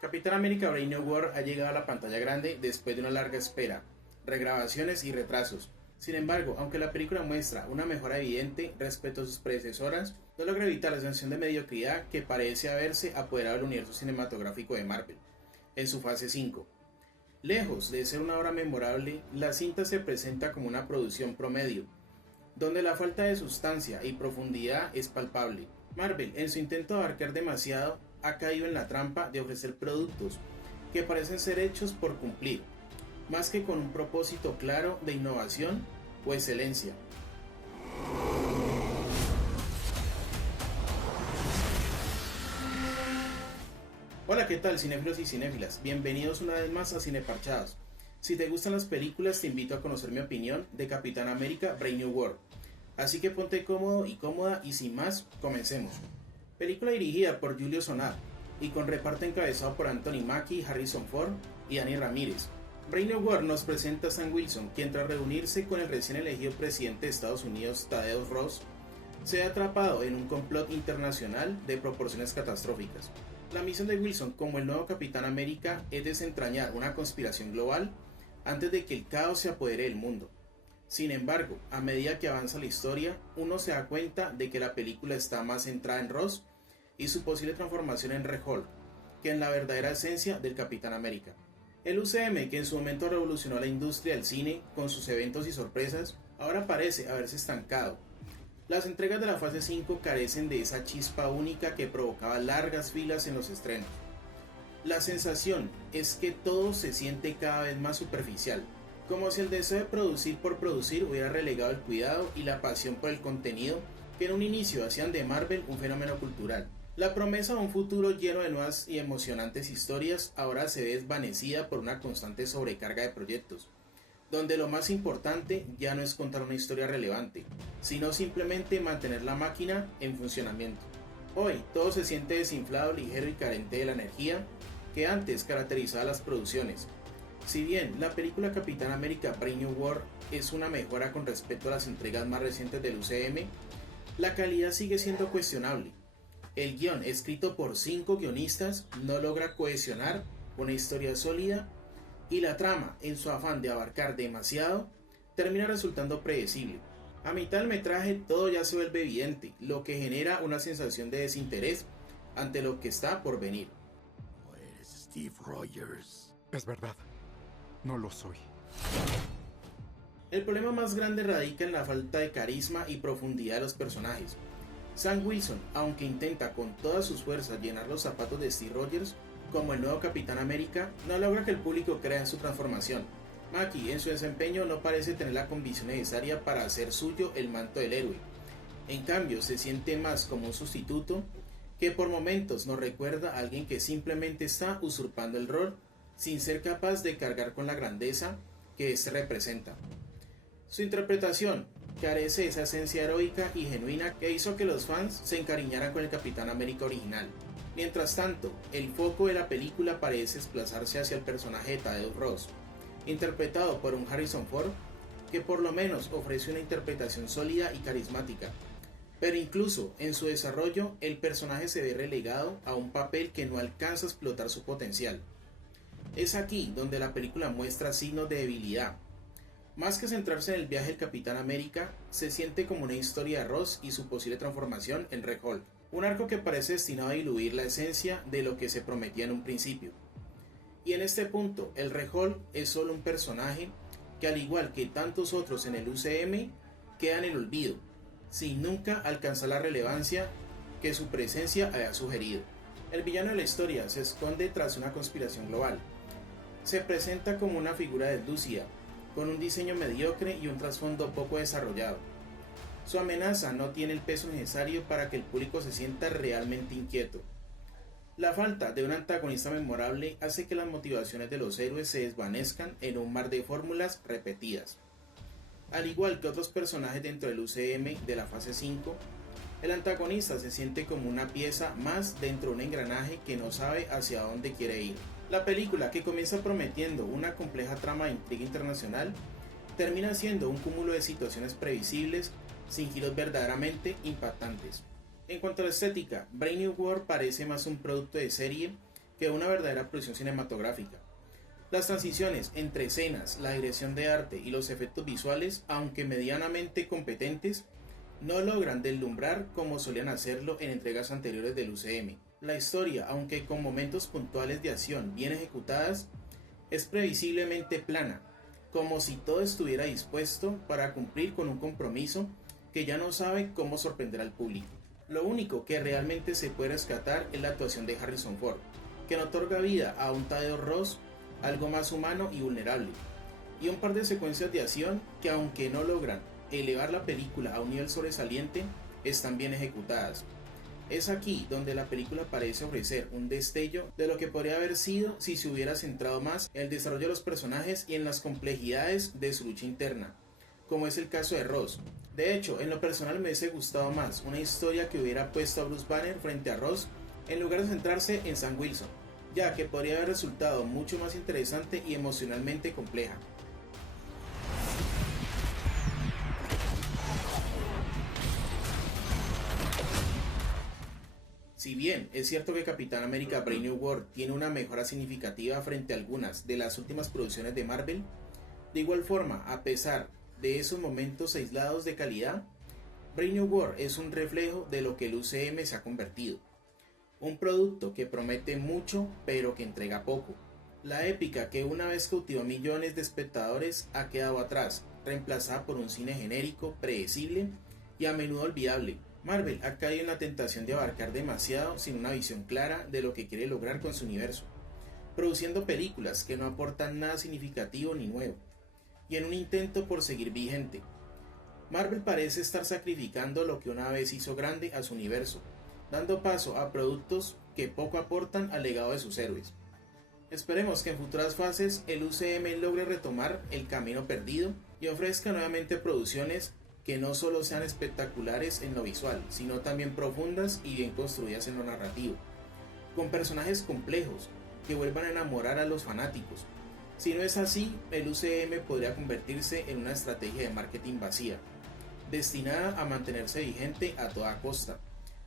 Capitán América Brave New World ha llegado a la pantalla grande después de una larga espera, regrabaciones y retrasos. Sin embargo, aunque la película muestra una mejora evidente respecto a sus predecesoras, no logra evitar la sensación de mediocridad que parece haberse apoderado del universo cinematográfico de Marvel, en su fase 5. Lejos de ser una obra memorable, la cinta se presenta como una producción promedio, donde la falta de sustancia y profundidad es palpable. Marvel, en su intento de abarcar demasiado, ha caído en la trampa de ofrecer productos que parecen ser hechos por cumplir, más que con un propósito claro de innovación o excelencia. Hola, ¿qué tal, cinéfilos y cinéfilas? Bienvenidos una vez más a Cineparchados. Si te gustan las películas, te invito a conocer mi opinión de Capitán América Brave New World. Así que ponte cómodo y cómoda y sin más, comencemos. Película dirigida por Julio Sonar y con reparto encabezado por Anthony Mackie, Harrison Ford y Dani Ramírez. Brave New World nos presenta a Sam Wilson, quien tras reunirse con el recién elegido presidente de Estados Unidos, Thaddeus Ross, se ha atrapado en un complot internacional de proporciones catastróficas. La misión de Wilson como el nuevo Capitán América es desentrañar una conspiración global antes de que el caos se apodere del mundo. Sin embargo, a medida que avanza la historia, uno se da cuenta de que la película está más centrada en Ross y su posible transformación en Red-Hulk que en la verdadera esencia del Capitán América. El UCM, que en su momento revolucionó la industria del cine con sus eventos y sorpresas, ahora parece haberse estancado. Las entregas de la fase 5 carecen de esa chispa única que provocaba largas filas en los estrenos. La sensación es que todo se siente cada vez más superficial, como si el deseo de producir por producir hubiera relegado el cuidado y la pasión por el contenido que en un inicio hacían de Marvel un fenómeno cultural. La promesa de un futuro lleno de nuevas y emocionantes historias ahora se ve desvanecida por una constante sobrecarga de proyectos, donde lo más importante ya no es contar una historia relevante, sino simplemente mantener la máquina en funcionamiento. Hoy todo se siente desinflado, ligero y carente de la energía que antes caracterizaba las producciones. Si bien la película Capitán América Brave New World es una mejora con respecto a las entregas más recientes del UCM, la calidad sigue siendo cuestionable. El guión, escrito por 5 guionistas, no logra cohesionar una historia sólida y la trama, en su afán de abarcar demasiado, termina resultando predecible. A mitad del metraje todo ya se vuelve evidente, lo que genera una sensación de desinterés ante lo que está por venir. ¿O eres Steve Rogers? Es verdad, no lo soy. El problema más grande radica en la falta de carisma y profundidad de los personajes. Sam Wilson, aunque intenta con todas sus fuerzas llenar los zapatos de Steve Rogers como el nuevo Capitán América, no logra que el público crea en su transformación. Mackie, en su desempeño, no parece tener la convicción necesaria para hacer suyo el manto del héroe. En cambio, se siente más como un sustituto que por momentos nos recuerda a alguien que simplemente está usurpando el rol sin ser capaz de cargar con la grandeza que éste representa. Su interpretación carece de esa esencia heroica y genuina que hizo que los fans se encariñaran con el Capitán América original. Mientras tanto, el foco de la película parece desplazarse hacia el personaje de Thaddeus Ross, interpretado por un Harrison Ford que por lo menos ofrece una interpretación sólida y carismática. Pero incluso en su desarrollo, el personaje se ve relegado a un papel que no alcanza a explotar su potencial. Es aquí donde la película muestra signos de debilidad. Más que centrarse en el viaje del Capitán América, se siente como una historia de Ross y su posible transformación en Red-Hulk, un arco que parece destinado a diluir la esencia de lo que se prometía en un principio. Y en este punto, el Red-Hulk es solo un personaje que, al igual que tantos otros en el UCM, queda en el olvido, sin nunca alcanzar la relevancia que su presencia había sugerido. El villano de la historia se esconde tras una conspiración global. Se presenta como una figura deslucida, con un diseño mediocre y un trasfondo poco desarrollado. Su amenaza no tiene el peso necesario para que el público se sienta realmente inquieto. La falta de un antagonista memorable hace que las motivaciones de los héroes se desvanezcan en un mar de fórmulas repetidas. Al igual que otros personajes dentro del UCM de la fase 5, el antagonista se siente como una pieza más dentro de un engranaje que no sabe hacia dónde quiere ir. La película, que comienza prometiendo una compleja trama de intriga internacional, termina siendo un cúmulo de situaciones previsibles sin giros verdaderamente impactantes. En cuanto a la estética, Brave New World parece más un producto de serie que una verdadera producción cinematográfica. Las transiciones entre escenas, la dirección de arte y los efectos visuales, aunque medianamente competentes, no logran deslumbrar como solían hacerlo en entregas anteriores del UCM. La historia, aunque con momentos puntuales de acción bien ejecutadas, es previsiblemente plana, como si todo estuviera dispuesto para cumplir con un compromiso que ya no sabe cómo sorprender al público. Lo único que realmente se puede rescatar es la actuación de Harrison Ford, que no otorga vida a un Thaddeus Ross algo más humano y vulnerable, y un par de secuencias de acción que, aunque no logran elevar la película a un nivel sobresaliente, están bien ejecutadas. Es aquí donde la película parece ofrecer un destello de lo que podría haber sido si se hubiera centrado más en el desarrollo de los personajes y en las complejidades de su lucha interna, como es el caso de Ross. De hecho, en lo personal me hubiese gustado más una historia que hubiera puesto a Bruce Banner frente a Ross en lugar de centrarse en Sam Wilson, ya que podría haber resultado mucho más interesante y emocionalmente compleja. Si bien es cierto que Capitán América Brave New World tiene una mejora significativa frente a algunas de las últimas producciones de Marvel, de igual forma, a pesar de esos momentos aislados de calidad, Brave New World es un reflejo de lo que el UCM se ha convertido. Un producto que promete mucho pero que entrega poco. La épica que una vez cautivó a millones de espectadores ha quedado atrás, reemplazada por un cine genérico, predecible y a menudo olvidable. Marvel ha caído en la tentación de abarcar demasiado sin una visión clara de lo que quiere lograr con su universo, produciendo películas que no aportan nada significativo ni nuevo, y en un intento por seguir vigente. Marvel parece estar sacrificando lo que una vez hizo grande a su universo, dando paso a productos que poco aportan al legado de sus héroes. Esperemos que en futuras fases el UCM logre retomar el camino perdido y ofrezca nuevamente producciones que no solo sean espectaculares en lo visual, sino también profundas y bien construidas en lo narrativo, con personajes complejos que vuelvan a enamorar a los fanáticos. Si no es así, el UCM podría convertirse en una estrategia de marketing vacía, destinada a mantenerse vigente a toda costa,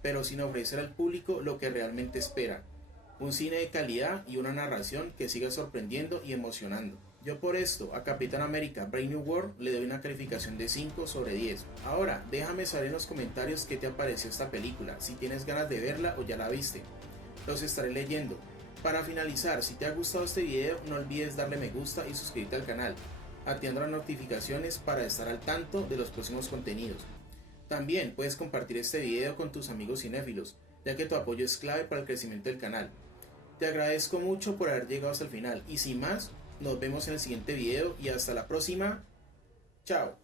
pero sin ofrecer al público lo que realmente espera, un cine de calidad y una narración que siga sorprendiendo y emocionando. Yo por esto a Capitán América Brave New World le doy una calificación de 5 sobre 10. Ahora, déjame saber en los comentarios qué te pareció esta película, si tienes ganas de verla o ya la viste. Los estaré leyendo. Para finalizar, si te ha gustado este video, no olvides darle me gusta y suscribirte al canal, activando las notificaciones para estar al tanto de los próximos contenidos. También puedes compartir este video con tus amigos cinéfilos, ya que tu apoyo es clave para el crecimiento del canal. Te agradezco mucho por haber llegado hasta el final y sin más, nos vemos en el siguiente video y hasta la próxima. Chao.